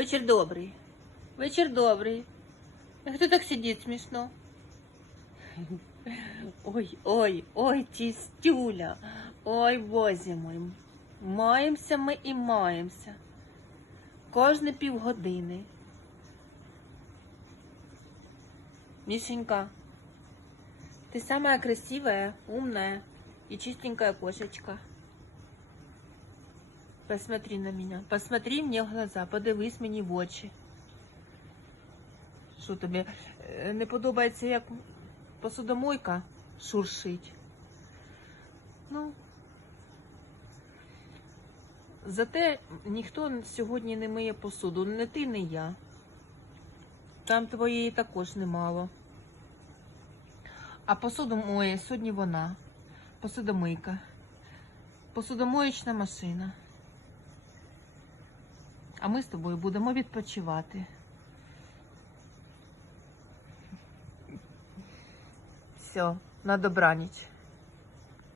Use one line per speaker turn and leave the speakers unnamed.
Вечір добрий. Вечір добрий. Хто так сидить смішно? Ой, ой, ой, чистюля. Ой, бозі мой. Маємося ми і маємося. Кожне півгодини. Мишенька, ты самая красивая, умная и чистенькая кошечка. Посмотри на меня, посмотри мне в глаза, подивись мені в очі. Що тобі е, не подобається, як посудомойка шуршить? Ну, зате ніхто сьогодні не миє посуду, не ти, не я. Там твоєї також немало. А посуду моє сьогодні вона. Посудомийка. Посудомоєчна машина. А ми з тобою будемо відпочивати. Все, на добраніч.